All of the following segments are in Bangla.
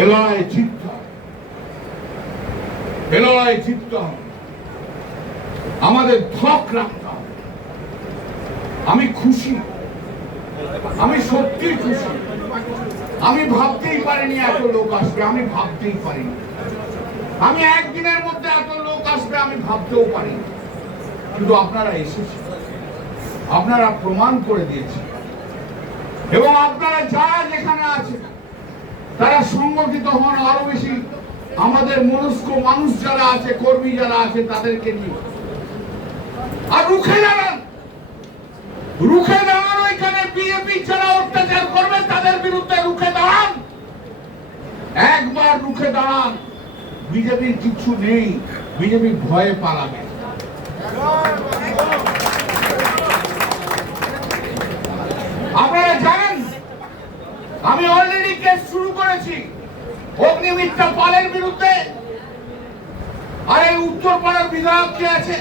এ লড়াই জিততে হবে, এ লড়াই জিততে হবে। আমাদের ধক রাখতে হবে। আমি খুশি, আমি সত্যি খুশি। আমি ভাবতেই পারিনি এত লোক আসবে, আমি ভাবতেই পারিনি। আমি একদিনের মধ্যে এত লোক আসবে আমি ভাবতেও পারিনি। কিন্তু আপনারা এসেছেন, আপনারা প্রমাণ করে দিয়েছেন, এবং আপনারা যারা যেখানে আছেন তারা সংগঠিত হন আরো বেশি। আমাদের মনস্ক মানুষ যারা আছে, কর্মী যারা আছে, তাদেরকে নিয়ে আর রুখে দাঁড়ান, রুখে দাঁড়ান। ওইখানে বিজেপি যারা অত্যাচার করবে তাদের বিরুদ্ধে রুখে দাঁড়ান, একবার রুখে দাঁড়ান। বিজেপির কিছু নেই, বিজেপি ভয়ে পালাবে। আপনারা জানেন আমি অলরেডি কেস শুরু করেছি অগ্নিমিত্রা পালের বিরুদ্ধে। আর এই উত্তরপাড়ার বিধায়ক কে আছে,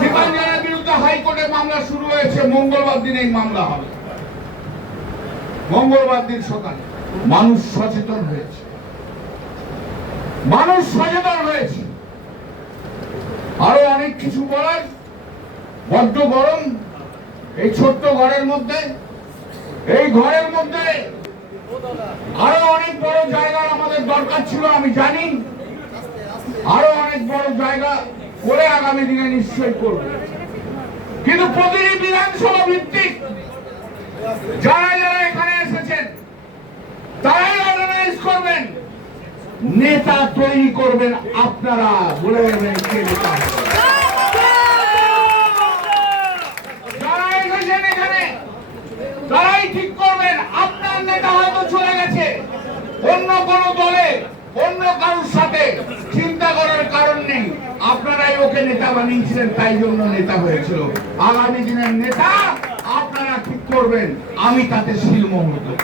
দীপাঞ্জনের বিরুদ্ধে হাইকোর্টে মামলা শুরু হয়েছে। মঙ্গলবার দিন এই মামলা হবে, মঙ্গলবার দিন সকালে। মানুষ সচেতন হয়েছে, মানুষ সচেতন হয়েছে। আরো অনেক কিছু বলার, বড্ড গরম এই ছোট্ট ঘরের মধ্যে। এই ঘরের মধ্যে আরো অনেক বড় জায়গা আমাদের দরকার ছিল, আমি জানি। আরো অনেক বড় জায়গা করে আগামী দিনে নিশ্চয়ই করব। কিন্তু প্রতিটি বিধানসভা ভিত্তিক যারা যারা এখানে এসেছেন তারাই অর্গানাইজ করবেন, নেতা তৈরি করবেন আপনারা। বলে দেবেন কে নেতা। যারা এসেছেন এখানে তারাই ঠিক করবেন। আপনার নেতা হয়তো চলে গেছে অন্য কোন দলে, অন্য কারোর সাথে, চিন্তা করার কারণ নেই। আপনারাই ওকে নেতা বানিয়েছিলেন, তাই জন্য নেতা হয়েছিল। আগামী দিনের নেতা আপনারা ঠিক করবেন, আমি তাতে শিলমোহর দেব।